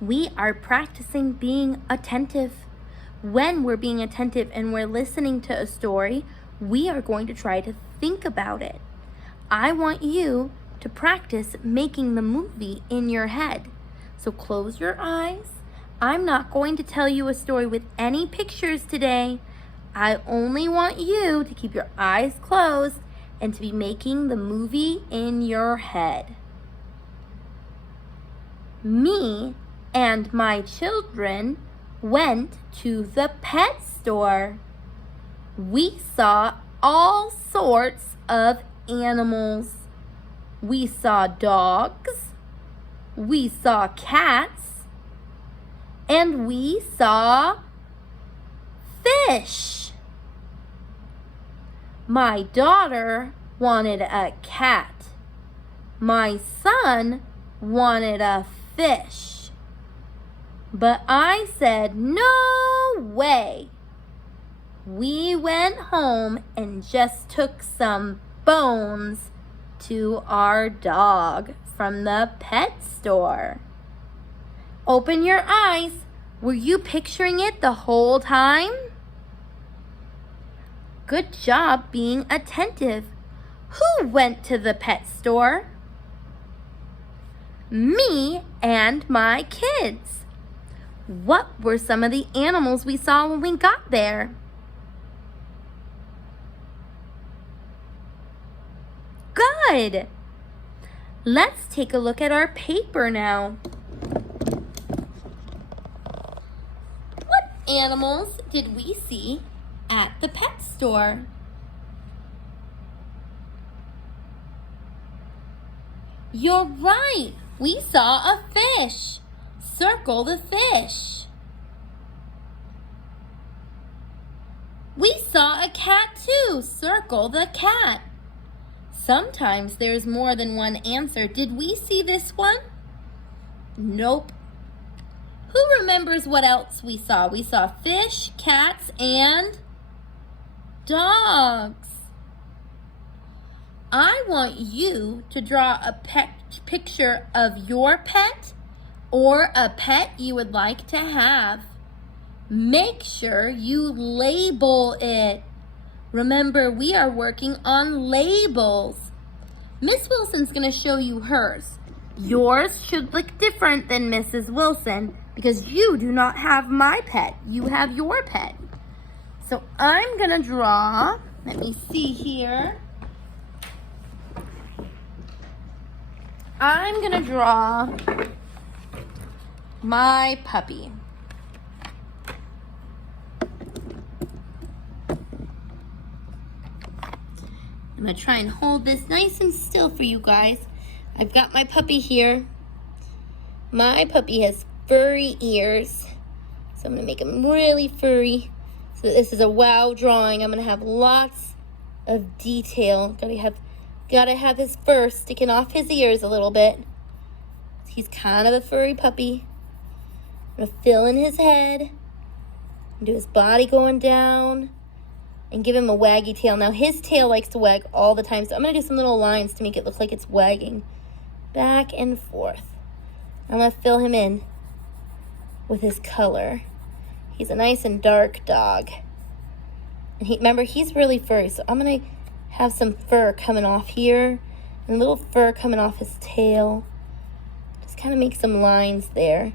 We are practicing being attentive. When we're being attentive and we're listening to a story, we are going to try to think about it. I want you to practice making the movie in your head. So close your eyes. I'm not going to tell you a story with any pictures today. I only want you to keep your eyes closed and to be making the movie in your head. Me and my children went to the pet store. We saw all sorts of animals. We saw dogs, we saw cats, and we saw fish. My daughter wanted a cat. My son wanted a fish. But I said, no way. We went home and just took some bones to our dog from the pet store. Open your eyes. Were you picturing it the whole time? Good job being attentive. Who went to the pet store? Me and my kids. What were some of the animals we saw when we got there? Good. Let's take a look at our paper now. What animals did we see at the pet store? You're right. We saw a fish. Circle the fish. We saw a cat too. Circle the cat. Sometimes there's more than one answer. Did we see this one? Nope. Who remembers what else we saw? We saw fish, cats, and dogs. I want you to draw a picture of your pet or a pet you would like to have. Make sure you label it. Remember, we are working on labels. Miss Wilson's going to show you hers. Yours should look different than Mrs. Wilson because you do not have my pet. You have your pet. So I'm going to draw, let me see here. I'm going to draw my puppy. I'm going to try and hold this nice and still for you guys. I've got my puppy here. My puppy has furry ears. So I'm going to make him really furry. So this is a wow drawing. I'm going to have lots of detail. Gotta have his fur sticking off his ears a little bit. He's kind of a furry puppy. I'm going to fill in his head. Do his body going down. And give him a waggy tail. Now his tail likes to wag all the time, so I'm going to do some little lines to make it look like it's wagging back and forth. I'm going to fill him in with his color. He's a nice and dark dog. And remember, he's really furry, so I'm going to have some fur coming off here and a little fur coming off his tail. Just kind of make some lines there.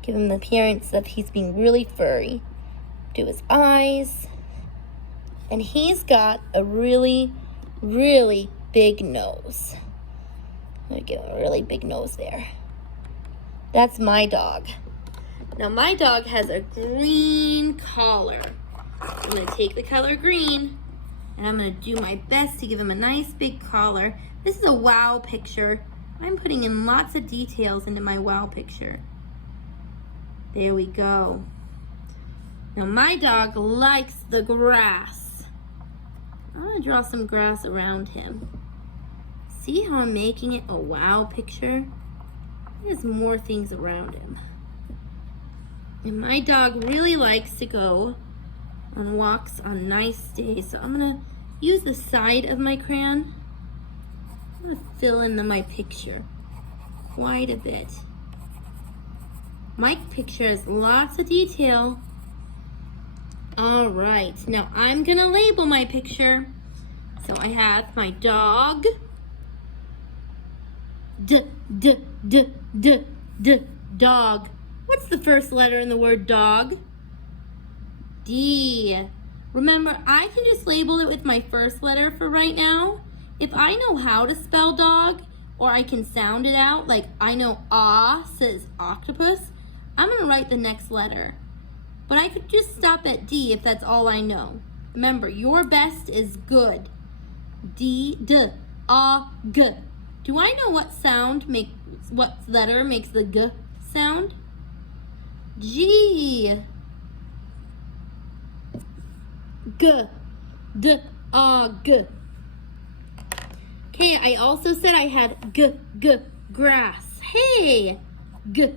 Give him the appearance that he's being really furry. Do his eyes. And he's got a really, really big nose. I'm going to give him a really big nose there. That's my dog. Now my dog has a green collar. I'm going to take the color green and I'm going to do my best to give him a nice big collar. This is a wow picture. I'm putting in lots of details into my wow picture. There we go. Now my dog likes the grass. I'm going to draw some grass around him. See how I'm making it a wow picture? There's more things around him. And my dog really likes to go on walks on nice days. So I'm going to use the side of my crayon. I'm going to fill in my picture quite a bit. My picture has lots of detail. All right, now I'm gonna label my picture. So I have my dog. Dog. What's the first letter in the word dog? D. Remember, I can just label it with my first letter for right now. If I know how to spell dog, or I can sound it out, like I know ah says octopus, I'm gonna write the next letter. But I could just stop at D if that's all I know. Remember, your best is good. D, D, A, G. Do I know what what letter makes the G sound? G. G, D, A, G. Okay, I also said I had G, grass. Hey, G,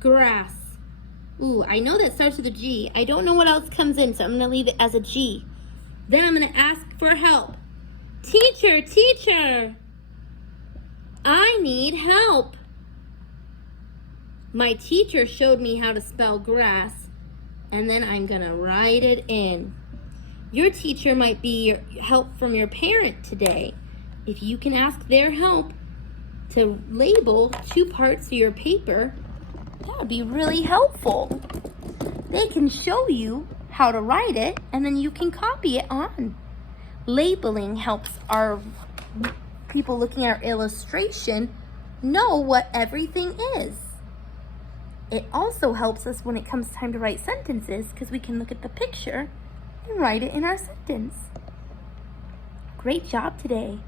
grass. Ooh, I know that starts with a G. I don't know what else comes in, so I'm gonna leave it as a G. Then I'm gonna ask for help. Teacher, teacher, I need help. My teacher showed me how to spell grass, and then I'm gonna write it in. Your teacher might be help from your parent today. If you can ask their help to label 2 parts of your paper, that would be really helpful. They can show you how to write it, and then you can copy it on. Labeling helps our people looking at our illustration know what everything is. It also helps us when it comes time to write sentences because we can look at the picture and write it in our sentence. Great job today.